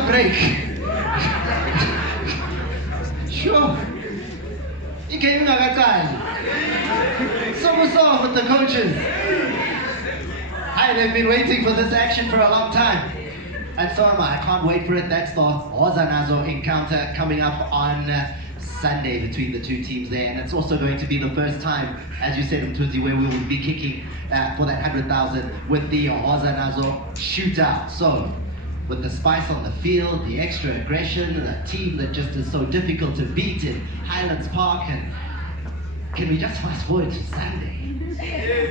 a break. Sure. You came so with the coaches. They've been waiting for this action for a long time. And so am I. I can't wait for it. That's the Hozanazo encounter coming up on Sunday between the two teams there. And it's also going to be the first time, as you said, in Tuzi, where we will be kicking for that 100,000 with the Hozanazo shootout. So, with the spice on the field, the extra aggression, a team that just is so difficult to beat in Highlands Park, and can we just fast forward to Sunday?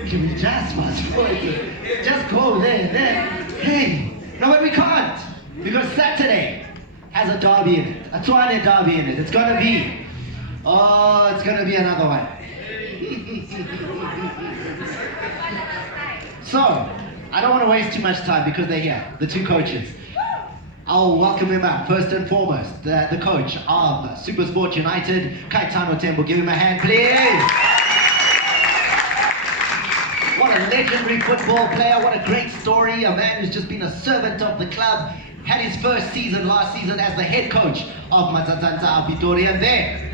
Can we just fast forward to, just go there and then, hey, no, but we can't, because Saturday has a derby in it, a Tshwane derby in it. It's gonna be another one. So, I don't want to waste too much time because they're here, the two coaches. I'll welcome him out, first and foremost, the coach of SuperSport United, Kaitano Tembo. Give him a hand, please. What a legendary football player, what a great story. A man who's just been a servant of the club, had his first season last season as the head coach of Matsatsansa Pretoria. And there,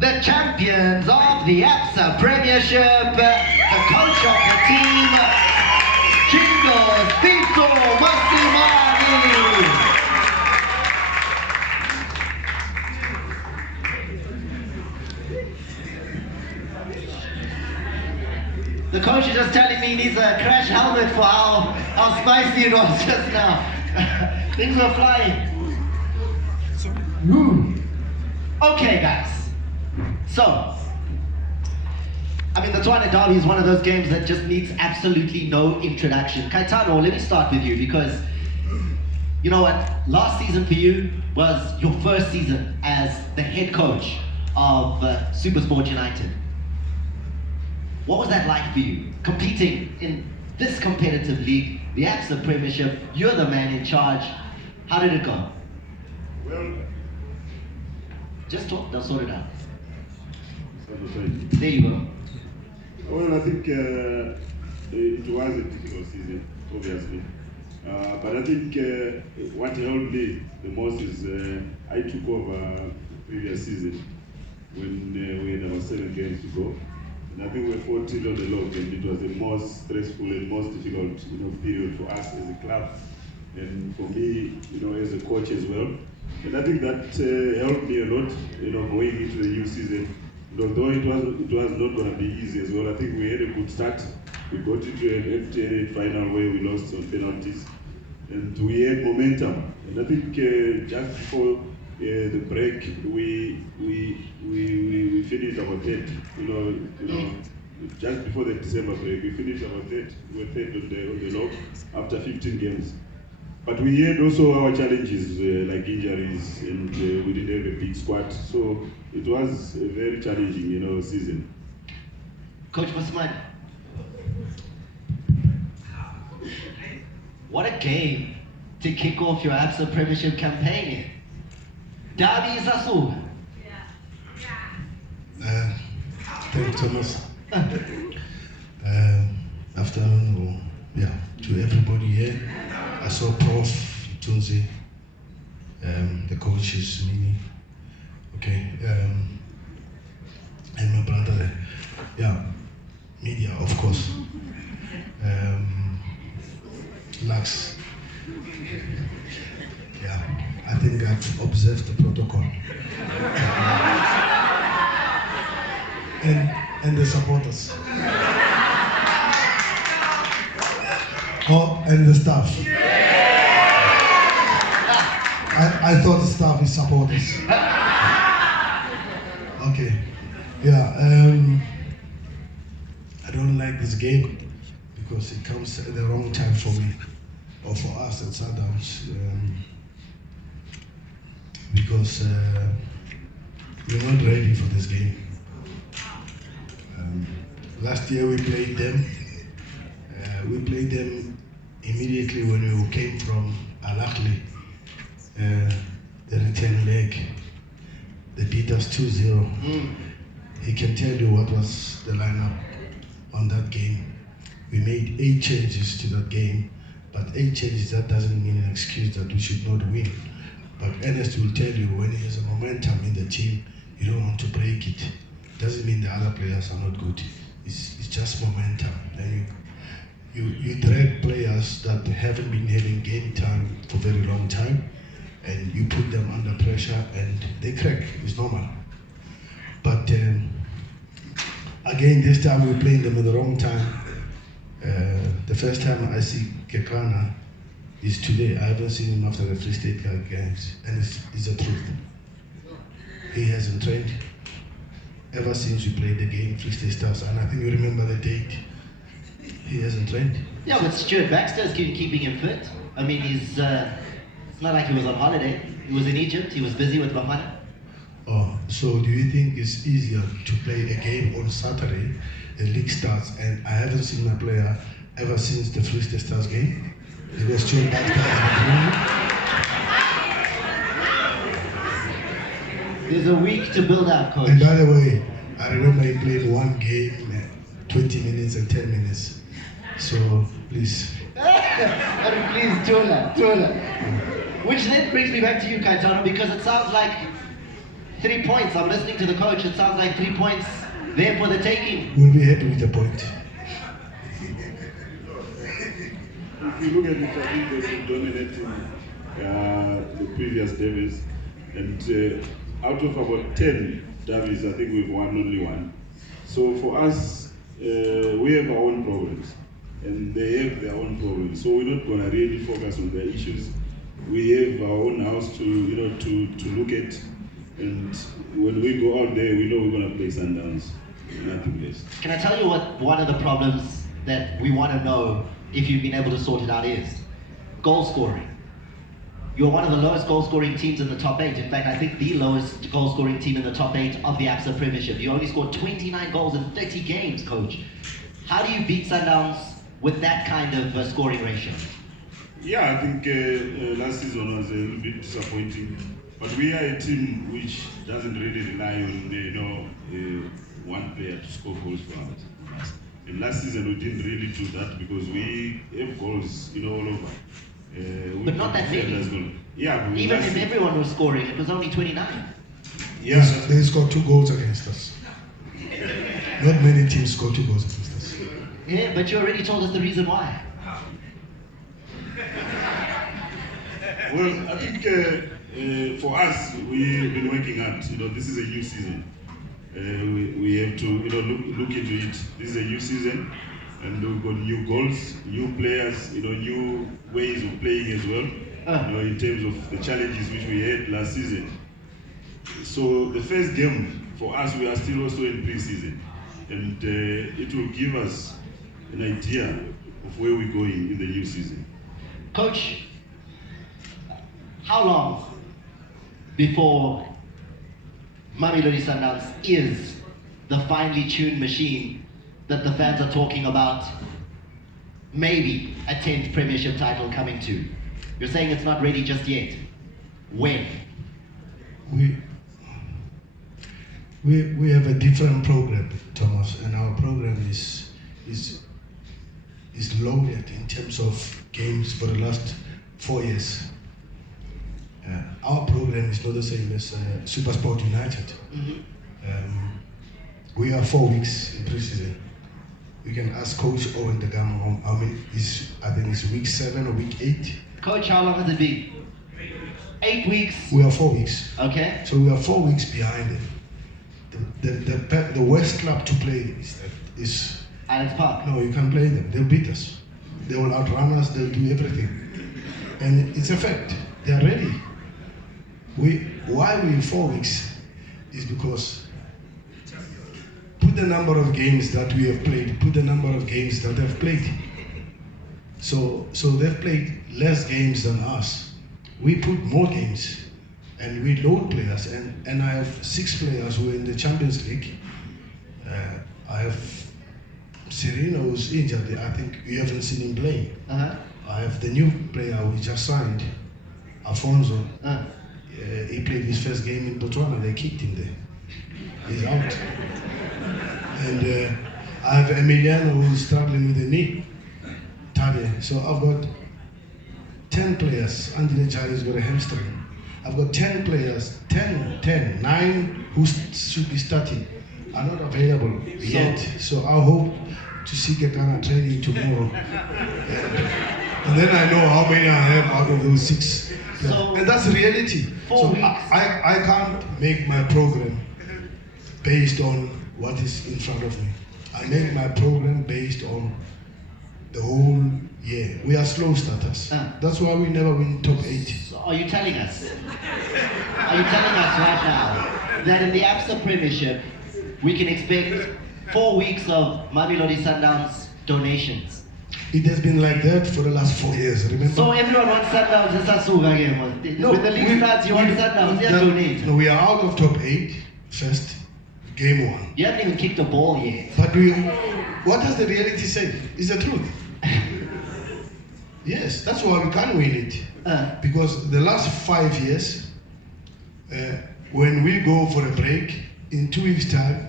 the champions of the Absa Premiership, the coach of the team, Jingles, Pitso, Mosimane. The coach is just telling me he needs a crash helmet for how spicy it was just now. Things were flying. Okay, guys. So, I mean, the Tshwane derby is one of those games that just needs absolutely no introduction. Kaitano, let me start with you because, you know what? Last season for you was your first season as the head coach of SuperSport United. What was that like for you, competing in this competitive league, the Absa Premiership? You're the man in charge. How did it go? Well, just talk, they'll sort it out. There you go. Well, I think it was a difficult season, obviously. But I think what helped me the most is I took over previous season when we had about 7 games to go. And I think we were 14 on the log, and it was the most stressful and most difficult, period for us as a club, and for me, as a coach as well. And I think that helped me a lot, going into the new season. And although it was not going to be easy as well, I think we had a good start. We got into an empty-handed final where we lost on penalties, and we had momentum. And I think just before the break, we finished our third. Just before the December break, we finished our third. We were third on the log after 15 games. But we had also our challenges like injuries, and we didn't have a big squad. So it was a very challenging, season. Coach Mosimane, what a game to kick off your Absa Premiership campaign in. Derby is Asu. Thank you, Thomas. Afternoon, to everybody here. I saw Prof. Tunzi, the coaches, Mini, okay, and my brother there. Yeah, media, of course. Lux. Yeah, I think I've observed the protocol. And the supporters. Oh, and the staff. I thought the staff is supporters. Okay. Yeah. I don't like this game because it comes at the wrong time for me or for us at Sundowns. Because we're not ready for this game. Last year we played them. We played them immediately when we came from Al-Ahly, the return leg. They beat us 2-0. He can tell you what was the lineup on that game. We made 8 changes to that game, But 8 changes, that doesn't mean an excuse that we should not win. But Ernest will tell you, when he has a momentum in the team, you don't want to break it. Doesn't mean the other players are not good. It's just momentum. And you drag players that haven't been having game time for a very long time, and you put them under pressure and they crack. It's normal. But again, this time we're playing them at the wrong time. The first time I see Kekana is today. I haven't seen him after the Free State games, and it's the truth. He hasn't trained ever since we played the game, Free State Stars, and I think you remember the date. He hasn't trained. Yeah, but Stuart Baxter's keeping him fit. I mean, it's not like he was on holiday. He was in Egypt. He was busy with Mosimane. Oh, so do you think it's easier to play a game on Saturday, the league starts, and I haven't seen my player ever since the Free State Stars game? Because Stuart Baxter has There's a week to build up, coach. And by the way, I remember he played one game, 20 minutes and 10 minutes. So, please. Please, Tula. Which then brings me back to you, Kaitano, because it sounds like 3 points. I'm listening to the coach. It sounds like 3 points there for the taking. We'll be happy with the point. If you look at it, I think they've been dominating the previous derbies, and out of about 10 derbies, I think we've won only one. So for us, we have our own problems, and they have their own problems. So we're not going to really focus on their issues. We have our own house to look at, and when we go out there, we know we're going to play Sundowns, nothing less. Can I tell you what one of the problems that we want to know if you've been able to sort it out is? Goal scoring. You're one of the lowest goal scoring teams in the top 8. In fact, I think the lowest goal scoring team in the top 8 of the Absa Premiership. You only scored 29 goals in 30 games, coach. How do you beat Sundowns with that kind of scoring ratio? Yeah, I think last season was a little bit disappointing, but we are a team which doesn't really rely on one player to score goals for us. And last season we didn't really do that because we have goals, all over. But not that many. As well. Yeah, but even if everyone was scoring, it was only 29. Yeah, they scored 2 goals against us. Not many teams score 2 goals against us. Yeah, but you already told us the reason why. Well, I think for us, we've been working hard. This is a new season. We have to, look into it. This is a new season, and we've got new goals, new players, new ways of playing as well. In terms of the challenges which we had last season. So the first game for us, we are still also in pre-season, and it will give us an idea of where we're going in the new season. Coach, how long before Mamelodi Sundowns is the finely tuned machine that the fans are talking about, maybe a 10th Premiership title coming to? You're saying it's not ready just yet. When? We have a different program, Thomas, and our program is loaded in terms of games for the last 4 years. Our program is not the same as SuperSport United. We are 4 weeks in pre-season. We can ask Coach Owen Degamo, I think it's week 7 or week 8. Coach, how long has it been? 8 weeks? We are 4 weeks. Okay. So we are 4 weeks behind them. The worst club to play is Islands Park. No, you can't play them. They'll beat us. They will outrun us. They'll do everything. And it's a fact. They are ready. Why we're 4 weeks is because put the number of games that we have played, put the number of games that they've played. So they've played less games than us. We put more games and we load players. And I have 6 players who are in the Champions League. I have Serena who's injured. I think you haven't seen him play. I have the new player we just signed, Alfonso. He played his first game in Botswana. They kicked him there. He's out. And I have Emiliano who's struggling with the knee. Tade. So I've got 10 players. Anthony Charlie's got a hamstring. I've got 10 players, 9 who should be starting are not available yet. So I hope to see Kaitano training tomorrow. And then I know how many I have out of those 6. So, and that's the reality. So I can't make my program based on what is in front of me. I make my program based on the whole year. We are slow starters. That's why we never win top 8. So are you telling us right now that in the Absa Premiership we can expect 4 weeks of Mamelodi Sundowns donations? It has been like that for the last 4 years, remember? So everyone wants Sundowns, it's a Suga game. No, when the league starts, you want Sundowns, you donate. No, we are out of top 8 first, game 1. You haven't even kicked a ball yet. But what does the reality say? It's the truth. Yes, that's why we can't win it. Because the last 5 years, when we go for a break, in 2 weeks' time,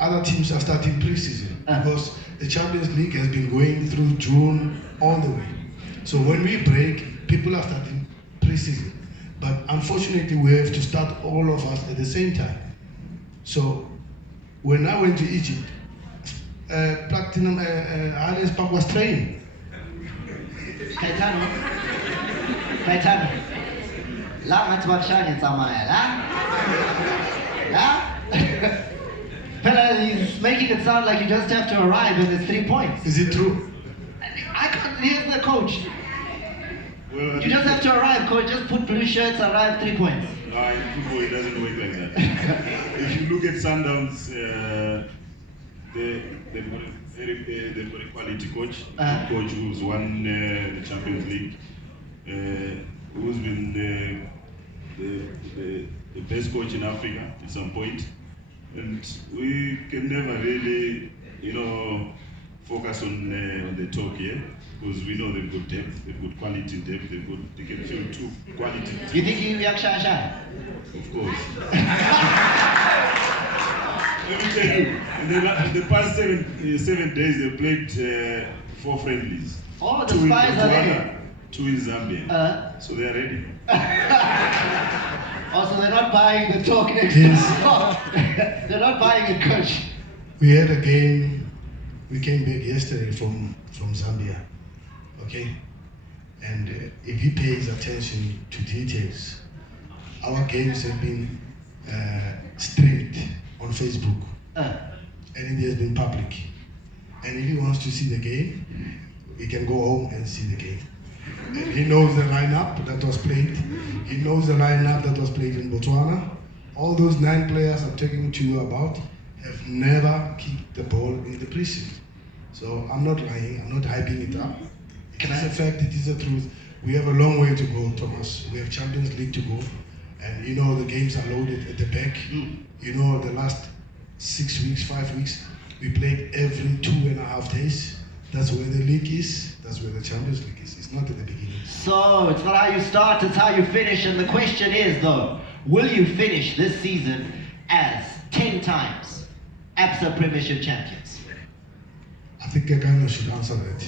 other teams are starting pre-season. Because the Champions League has been going through June all the way. So when we break, people are starting pre-season. But unfortunately, we have to start all of us at the same time. So when I went to Egypt, Platinum Alliance Park was training. Kaitano. La matbakshani tsamaya, la? Fella, he's making it sound like you just have to arrive and it's 3 points. Is it true? I can't, here's the coach. Well, You just have to arrive, coach. Just put blue shirts, arrive, 3 points. No, in football it doesn't work like that. If you look at Sundowns, they've got a quality coach, coach who's won the Champions League, who's been the best coach in Africa at some point. And we can never really, focus on the talk here, because we know they've got depth, they've got quality depth, they can field 2 quality. You think you react shy? Of course. Let me tell you, in the past 7 days they played 4 friendlies. Oh, the 2 in spies are Botswana, there. 2 in Zambia. So they are ready. Also, they're not buying the talk next Yes. They're not buying it, coach. We had a game, we came back yesterday from Zambia, okay? And if he pays attention to details, our games have been streamed on Facebook, and it has been public. And if he wants to see the game, he can go home and see the game. And he knows the lineup that was played. He knows the lineup that was played in Botswana. All those 9 players I'm talking to you about have never kicked the ball in the preseason. So I'm not lying, I'm not hyping it up. It is a fact, it is the truth. We have a long way to go, Thomas. We have Champions League to go. And the games are loaded at the back. The last 6 weeks, 5 weeks, we played every 2.5 days. That's where the league is, that's where the Champions League is. It's not at the beginning. So, it's not how you start, it's how you finish. And the question is, though, will you finish this season as 10 times Absa Premiership champions? I think Kaitano should answer that.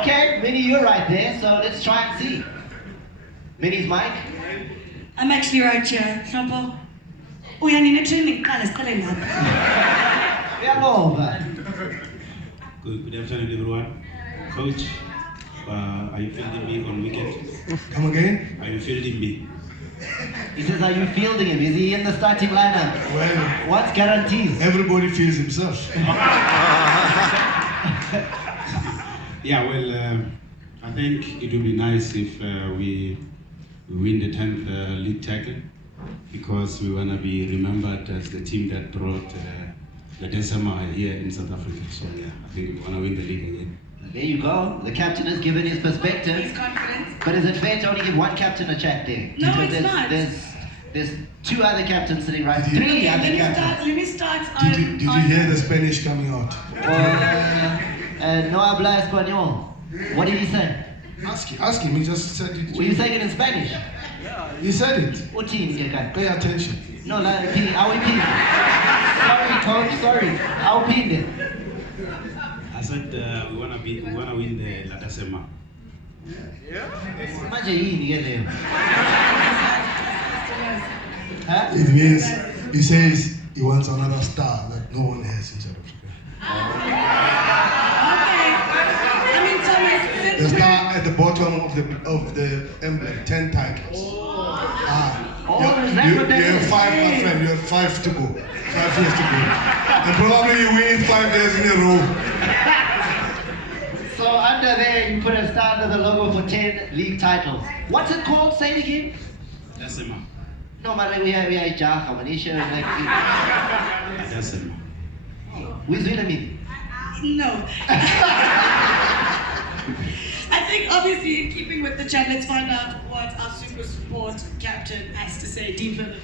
Okay, Minnie, you're right there, so let's try and see. Minnie's mic? I'm actually right here. Shoppo. Uyanine training qala siqale lapha. Uyabonga. Good afternoon, everyone. Coach, are you fielding me on weekend? Come again? Are you fielding me? He says, are you fielding him? Is he in the starting lineup? Well, What's guarantees? everybody feels himself. Yeah, well, I think it would be nice if we win the 10th league title, because we want to be remembered as the team that brought the Decima here in South Africa. So yeah, I think we want to win the league again. There you go. The captain has given his perspective. He's confident. But is it fair to only give one captain a chat there? No, Because it's not. There's 2 other captains sitting right. Did you- 3 other Let captains. me start on. Did you hear the Spanish coming out? No habla español. What did he say? Ask him, he just said it. Were you saying it in Spanish? He said it. What team you got? Pay attention. No, like, how we pin? Sorry, coach, sorry. How pinned it? I said we want to win the La Decima. Manje yini ke leyo? Huh? It means he says he wants another star that no one has in South Africa. Okay. I mean, Thomas, The star at the bottom of the emblem, 10 titles. Is that what that you have is? 5, my friend. You have 5 to go. 5 years to go. And probably you win 5 days in a row. So under there, you put a star under the logo for 10 league titles. What's it called? Say it again. Dasema. No, man, we are Jaha, Manisha, like. Dasema. Who's Wilhelmine? no. I think obviously in keeping with the chat, let's find out what our SuperSport captain has to say. Dean Phillip.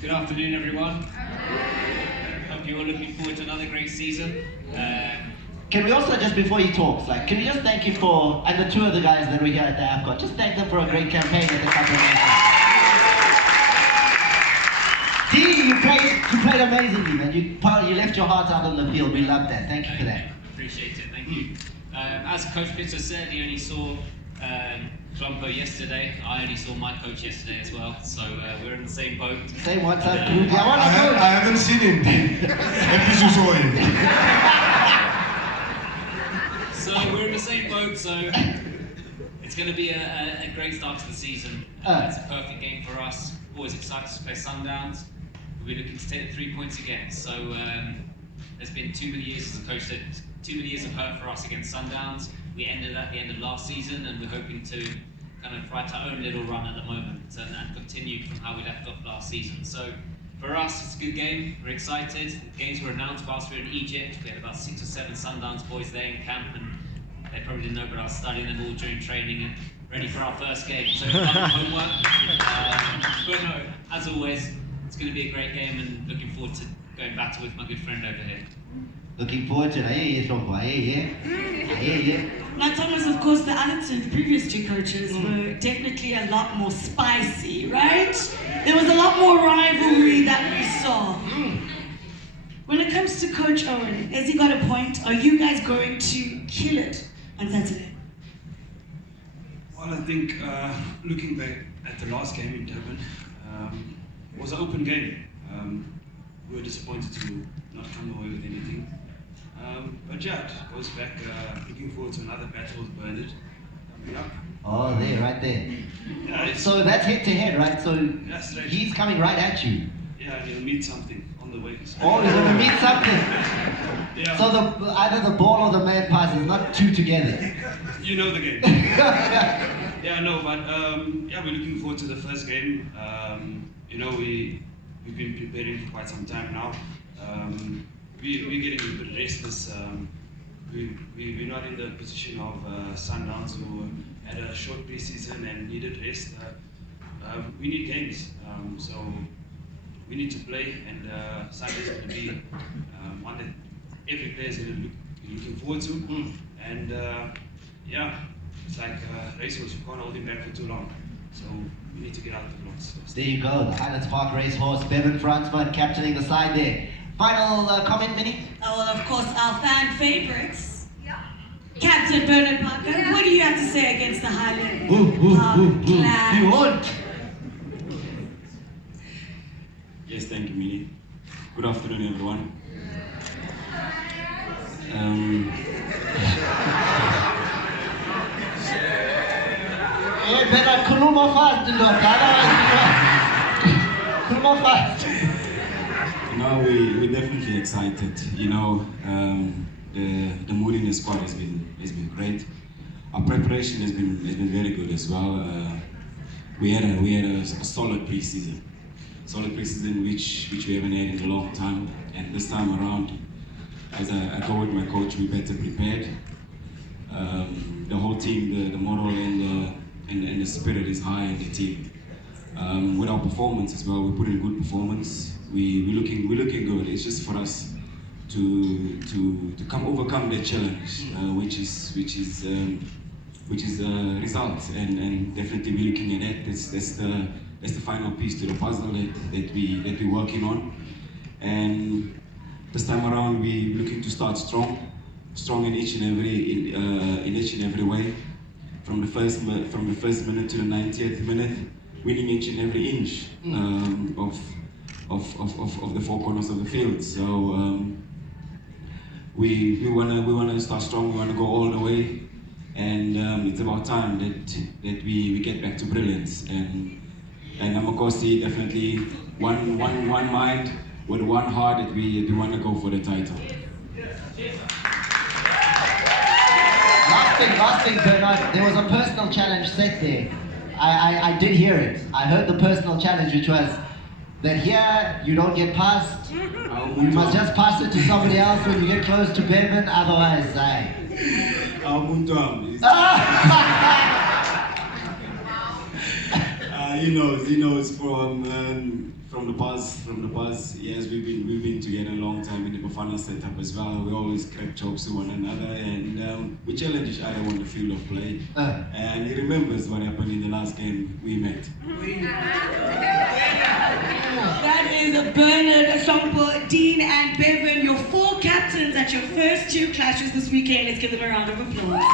Good afternoon, everyone. Hope you're all looking forward to another great season. Can we also, just before he talks, like, can we just thank him for, and the 2 of the guys that were here at the AFCON, just thank them for a great campaign at the Cup of Nations. Dean, you played amazingly, man. You left your heart out on the field. We love that. Thank you for that. Appreciate it, thank you. As Coach Pitso said, he only saw Trumpo yesterday. I only saw my coach yesterday as well, so we're in the same boat. Say what's up, And, Groovy. I haven't seen him, Dean. At least you saw him. So we're in the same boat, so it's going to be a great start to the season. It's a perfect game for us. Always excited to play Sundowns. We're looking to take the 3 points again. So there's been too many years, as the coach said, too many years of hurt for us against Sundowns. We ended at the end of last season, and we're hoping to kind of write our own little run at the moment and continue from how we left off last season. So for us, it's a good game. We're excited. The games were announced whilst we were in Egypt. We had about 6 or 7 Sundowns boys there in camp, and they probably didn't know, but I was studying them all during training and ready for our first game. So we've done homework. But no, as always, it's going to be a great game, and looking forward to going battle with my good friend over here. Looking forward to it. Now, Thomas, of course, the previous 2 coaches were definitely a lot more spicy, right? There was a lot more rivalry that we saw. When it comes to Coach Owen, has he got a point? Are you guys going to kill it on Saturday? Well, I think looking back at the last game in Durban, it was an open game. We were disappointed to not come away with anything. But yeah, it goes back, looking forward to another battle with Bernard coming up. Oh, there, right there. Yeah, So that's head to head, right? So Yeah, straight. he's coming right at you. Yeah, he'll meet something on the way. So. Oh, he's going to meet something. Yeah, So either the ball or the man passes, not 2 together. you know the game. Yeah, no, but yeah, we're looking forward to the first game. You know, we've been preparing for quite some time now. We're getting a bit restless. We're not in the position of Sundowns, who had a short preseason and needed rest. We need games, so we need to play, and Sunday's going to be one that every player is going to be looking forward to. And yeah, it's like a racehorse, you can't hold him back for too long. So we need to get out of the blocks. There you go, the Highlands Park racehorse, Bevan Fransman captaining the side there. Final comment, Minnie? Oh, well, of course, our fan favorites. Captain Bernard Parker, what do you have to say against the Highland Park You won't. Yes, thank you, Minnie. Good afternoon, everyone. Hey, better kuluma fast, kuluma fast. Now we're definitely excited. You know, the mood in the squad has been great. Our preparation has been very good as well. We had a solid preseason, which we haven't had in a long time. And this time around, as I told my coach, we better prepared. The whole team, the moral and the spirit is high in the team. With our performance as well, we put in good performance. We're looking good. It's just for us to overcome the challenge, which is a result, and definitely we're looking at that. That's the final piece to the puzzle that we're working on. And this time around, we're looking to start strong in each and every way. from the first minute to the 90th minute, winning each and every inch of the four corners of the field. So we wanna start strong. We wanna go all the way, and it's about time that we get back to brilliance. And Amakosi definitely one mind with one heart that we wanna go for the title. Last thing, Bernard, there was a personal challenge set there. I did hear it. I heard the personal challenge, which was that here you don't get passed. You must just pass it to somebody else when you get close to Bevan, otherwise, he knows from the past. Yes, we've been together a long time in the Bafana setup as well. We always crack jokes to one another, and we challenge each other on the field of play. And he remembers what happened in the last game we met. That is Bernard, Sompo, Dean, and Bevan, your four captains at your first two clashes this weekend. Let's give them a round of applause.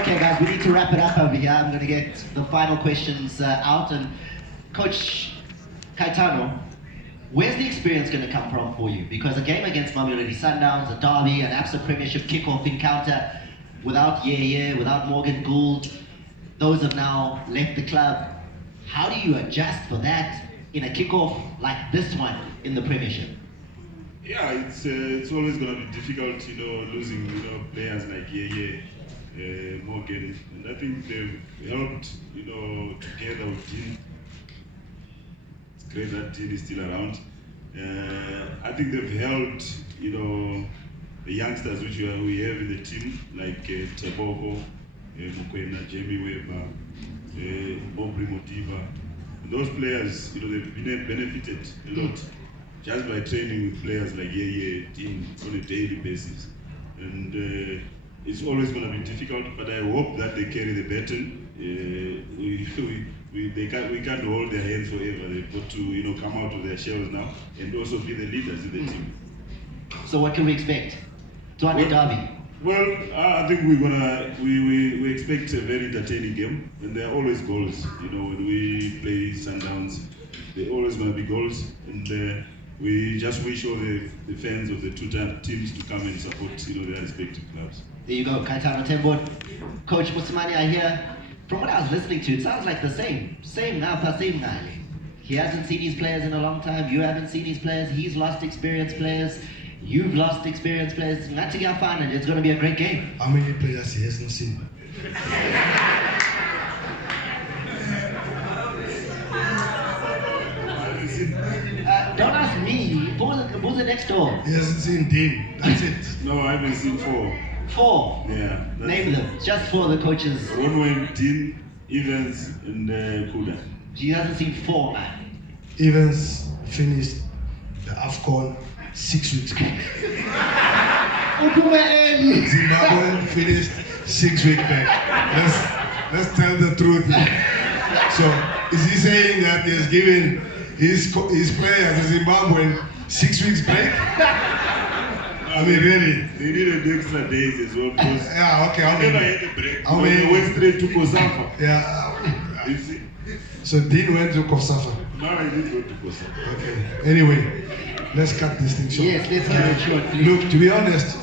Okay, guys, we need to wrap it up over here. I'm going to get the final questions out. And Coach Kaitano, where's the experience going to come from for you? Because a game against Mamelodi Sundowns, a derby, an Absa Premiership kickoff encounter, without Yeye, without Morgan Gould, those have now left the club. How do you adjust for that in a kickoff like this one in the Premiership? Yeah, it's always going to be difficult, losing, players like Yeye. Morgan, and I think they've helped, together with Dean. It's great that Dean is still around. I think they've helped, the youngsters which we have in the team, like Tebogo, Mokwena, Jamie Weber, Aubrey Motiva. Those players, they've benefited a lot just by training with players like Yeye, Dean on a daily basis. And it's always going to be difficult, but I hope that they carry the baton. We can't hold their hands forever. They've got to, come out of their shells now and also be the leaders in the team. So what can we expect? Tshwane derby. Well, I think we expect a very entertaining game, and there are always goals. When we play Sundowns, there are always going to be goals, and we just wish all the fans of the two teams to come and support, their respective clubs. There you go, Kaitano Tembo. Coach Mosimane, I hear, from what I was listening to, it sounds like the same guy. He hasn't seen his players in a long time, you haven't seen his players, he's lost experienced players, you've lost experienced players. Not to get final, it's going to be a great game. How many players he hasn't seen? Don't ask me, who's the next door? He hasn't seen Dean, that's it. No, I haven't seen 4. 4? Yeah. Name them, just for the coaches. Onway, Dean, Evans, and Kuda. He hasn't seen 4, man. Evans finished the AFCON 6 weeks ago. Zimbabwe finished 6 weeks back. Let's tell the truth. So, is he saying that he has given his players in Zimbabwe 6 weeks break? I mean, really? They needed extra days as well because yeah, okay. I never had a break. They went straight to Kosafa. Yeah. You see? So Dean went to Kosafa. No, I didn't go to Kosafa. Okay. Anyway, let's cut this thing short. Yes, let's cut it short, please. Look, to be honest,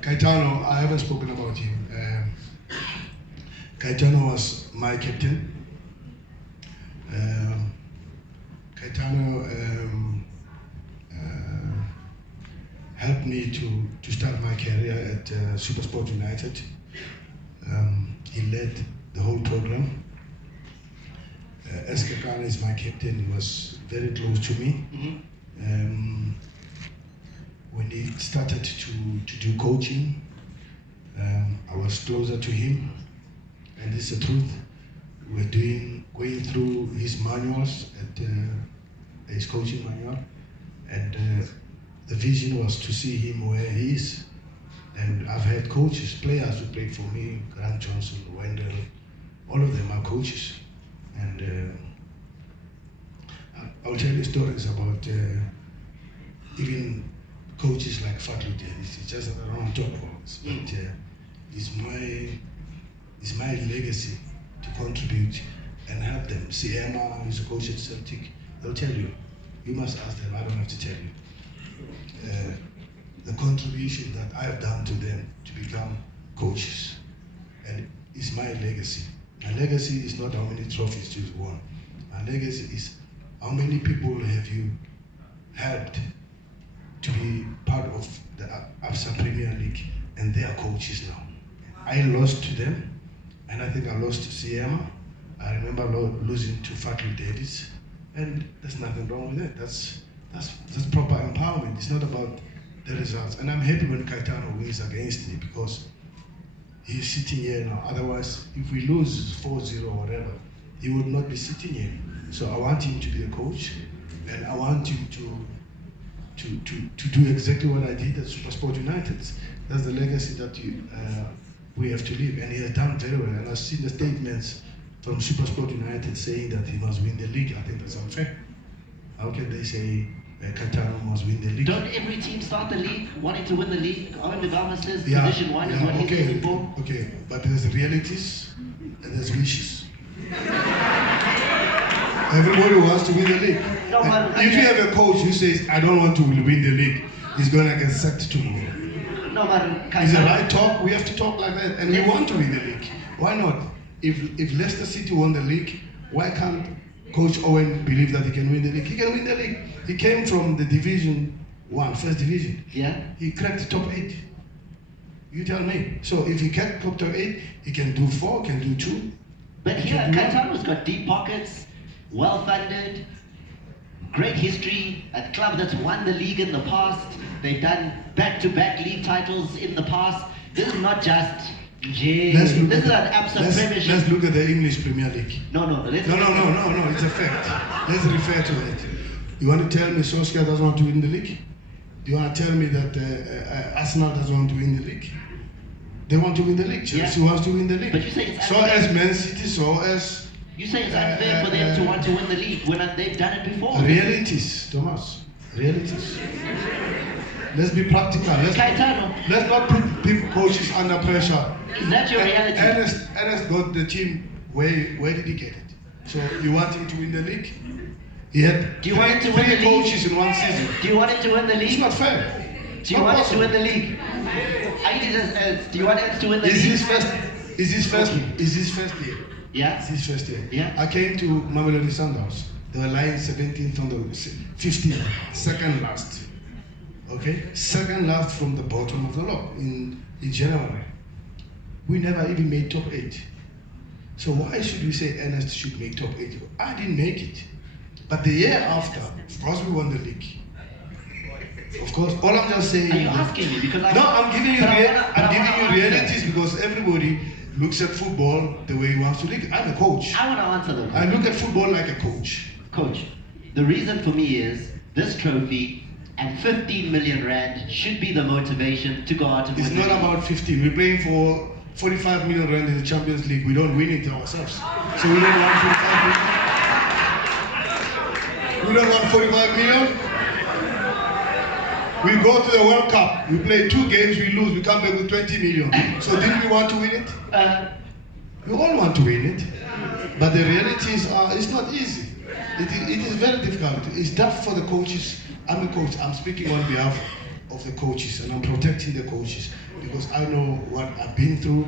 Kaitano, I haven't spoken about him. Kaitano was my captain. Kaitano helped me to start my career at SuperSport United. He led the whole program. As Kakana is my captain, he was very close to me. Mm-hmm. When he started to do coaching, I was closer to him, and this is the truth. We were going through his manuals, his coaching manual, and the vision was to see him where he is. And I've had coaches, players who played for me, Grant Johnson, Wendell, all of them are coaches. And I'll tell you stories about even coaches like Fatlu. It's just that I don't talk about this. But it's my legacy to contribute and help them. See, Emma, who's a coach at Celtic, they'll tell you. You must ask them, I don't have to tell you. The contribution that I've done to them to become coaches, and it's my legacy. My legacy is not how many trophies you've won. My legacy is how many people have you helped to be part of the Absa Premier League, and they are coaches now. I lost to them, and I think I lost to Siema. I remember losing to Fatou Davis, and there's nothing wrong with that. That's proper empowerment. It's not about the results. And I'm happy when Kaitano wins against me because he's sitting here now. Otherwise, if we lose 4-0 or whatever, he would not be sitting here. So I want him to be a coach, and I want him to do exactly what I did at SuperSport United. That's the legacy that we have to leave, and he has done very well. And I've seen the statements from SuperSport United saying that he must win the league. I think that's unfair. How can they say Kaitano must win the league? Don't every team start the league wanting to win the league? Owen Nagama says position 1 is what he's looking for. Okay, but there's realities and there's wishes. Everybody wants to win the league. No, if you have a coach who says, I don't want to win the league, he's going to get sacked tomorrow. No, but Is the right talk? We have to talk like that, and we want to win the league. Why not? If Leicester City won the league, why can't Coach Owen believe that he can win the league? He can win the league. He came from the Division 1, first division. Yeah. He cracked top 8. You tell me. So if he cracked top 8, he can do 4, can do 2. But here, Kaitano's got deep pockets, well-funded, great history, a club that's won the league in the past. They've done back-to-back league titles in the past. This is not just this is an Absa Premiership. Let's look at the English Premier League. No, it's a fact. Let's refer to it. You want to tell me Solskjaer doesn't want to win the league? Do you want to tell me that Arsenal doesn't want to win the league? They want to win the league. Chelsea wants to win the league. But you say it's so as Man City, so as... You say it's unfair for them to want to win the league when they've done it before. Realities, Thomas. Realities. Let's be practical. Let's not put coaches under pressure. Is that your reality? Ernest got the team. Where did he get it? So you want him to win the league? He had three coaches in one season. Do you want him to win the league? It's not fair. Do you want him to win the league? Do you want him to win the league? Is his first year? Yeah. It's his first year. Yeah. I came to Mamelodi Sundowns. They were lying 17th on the 15th, second last. Okay? Second last from the bottom of the log in January. We never even made top 8. So why should we say Ernest should make top 8? I didn't make it. But the year after, of course we won the league. Of course, all I'm just saying. Are you asking me? Because I'm giving you realities because everybody looks at football the way he wants to look. I'm a coach. I want to answer them. I look at football like a coach. Coach, the reason for me is this trophy and 15 million rand should be the motivation to go out and win. It's not about 15. We're playing for 45 million rand in the Champions League. We don't win it ourselves. So we don't want 45 million. We don't want 45 million. We go to the World Cup. We play 2 games, we lose. We come back with 20 million. So didn't we want to win it? We all want to win it. But the realities are, it's not easy. It is very difficult. It's tough for the coaches. I'm a coach. I'm speaking on behalf of the coaches, and I'm protecting the coaches because I know what I've been through.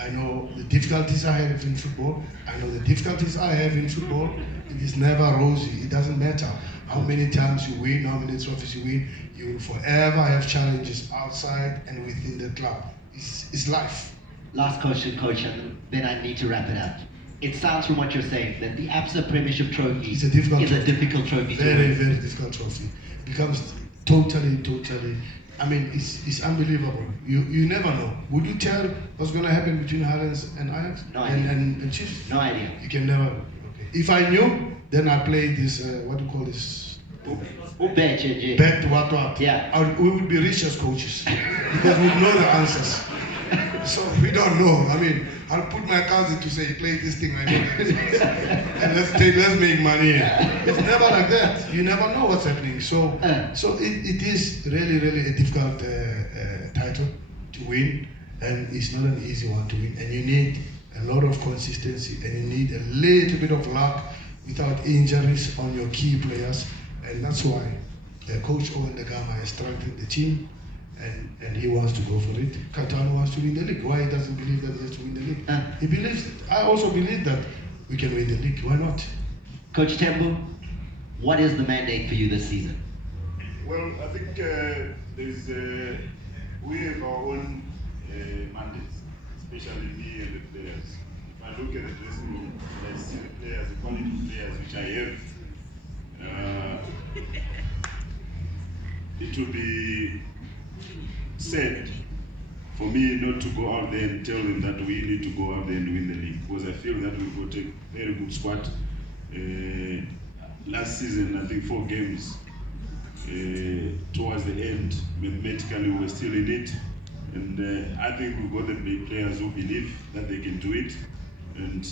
I know the difficulties I have in football. I know the difficulties I have in football. It is never rosy. It doesn't matter how many times you win, how many trophies you win. You will forever have challenges outside and within the club. It's life. Last question, Coach, and then I need to wrap it up. It sounds from what you're saying that the Absa Premiership trophy is a difficult trophy. Very, very difficult trophy. It becomes totally. I mean, it's unbelievable. You never know. Would you tell what's going to happen between Highlands and Ajax? No idea. And Chiefs? No idea. You can never. Okay. If I knew, then I play this. What do you call this? Bet what? Yeah. We would be rich as coaches because we know the answers. So we don't know. I mean, I'll put my cousin to say, play this thing, I know that. And let's make money. It's never like that. You never know what's happening. So it is really a difficult title to win. and it's not an easy one to win. And you need a lot of consistency, and you need a little bit of luck without injuries on your key players, and that's why Coach Owen Nagama has strengthened the team, and he wants to go for it. Kaitano wants to win the league. Why he doesn't believe that he has to win the league? He believes it. I also believe that we can win the league. Why not? Coach Tembo, what is the mandate for you this season? Well, I think we have our own mandates, especially me and the players. If I look at the dressing room, I see the players, the quality of players which I have. It would be sad for me not to go out there and tell them that we need to go out there and win the league, because I feel that we've got a very good squad. Last season, I think 4 games. Towards the end, mathematically we were still in it, and I think we've got the players who believe that they can do it. And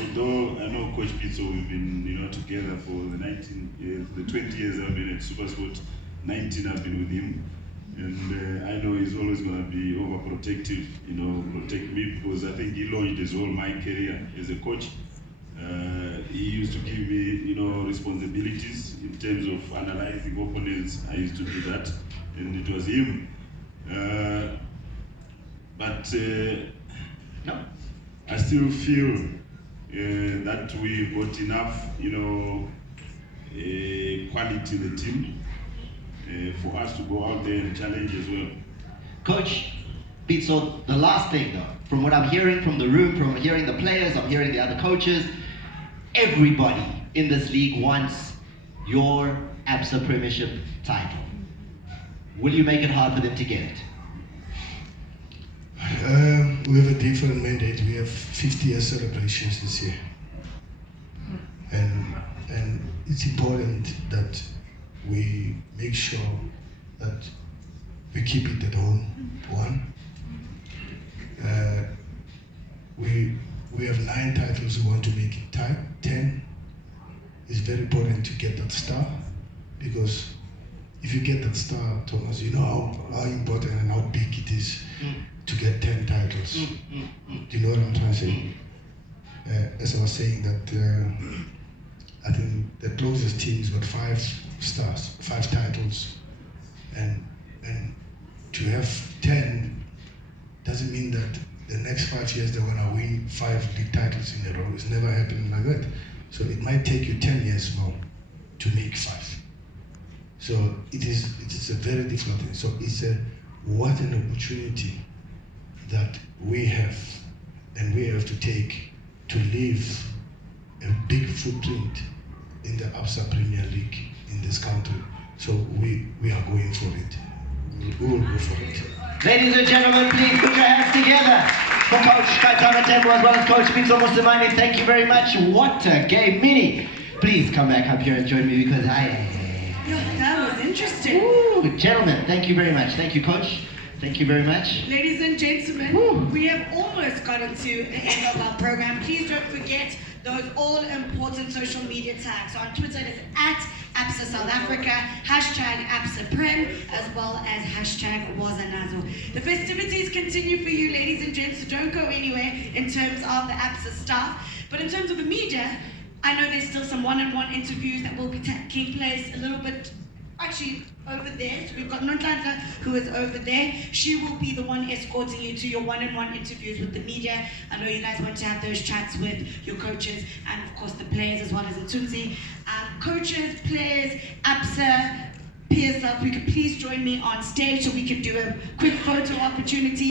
although I know Coach Pitso, we've been together for the 20 years I've been at SuperSport, 19 I've been with him, and I know he's always going to be overprotective, protect me, because I think he launched as well my career as a coach. He used to give me, responsibilities in terms of analyzing opponents. I used to do that, and it was him. But No. I still feel that we got enough, quality in the team for us to go out there and challenge as well. Coach Pitso, the last thing though, from what I'm hearing from the room, from hearing the players, I'm hearing the other coaches, everybody in this league wants your Absa Premiership title. Will you make it hard for them to get it? We have a different mandate. We have 50-year celebrations this year, and it's important that we make sure that we keep it at home. One, we have 9 titles. We want to make it 10. It's very important to get that star, because if you get that star, Thomas, you know how important and how big it is to get 10 titles. Do you know what I'm trying to say? As I was saying that I think the closest team has got 5 stars, 5 titles, and to have 10 doesn't mean that the next 5 years they're gonna win 5 league titles in a row. It's never happening like that. So it might take you 10 years more to make 5. So it is a very difficult thing. So what an opportunity that we have, and we have to take to leave a big footprint in the Absa Premier League in this country. So we are going for it. We will go for it. Ladies and gentlemen, please put your hands together for Coach Kaitano Tembo as well as Coach Pitso Mosimane. Thank you very much. What a game. Mini, please come back up here and join me, because That was interesting. Ooh, gentlemen, thank you very much. Thank you, Coach. Thank you very much. Ladies and gentlemen, we have almost gotten to the end of our program. Please don't forget those all-important social media tags. So on Twitter, it is @Absa South Africa, #AbsaPrem, as well as #Wazanazo. The festivities continue for you, ladies and gents, so don't go anywhere in terms of the Absa staff. But in terms of the media, I know there's still some one-on-one interviews that will be taking place a little bit, actually, over there. So we've got Nonhlanhla, who is over there. She will be the one escorting you to your one-on-one interviews with the media. I know you guys want to have those chats with your coaches and, of course, the players as well as Ntunzi. Coaches, players, Absa, peers, if you could please join me on stage so we can do a quick photo opportunity.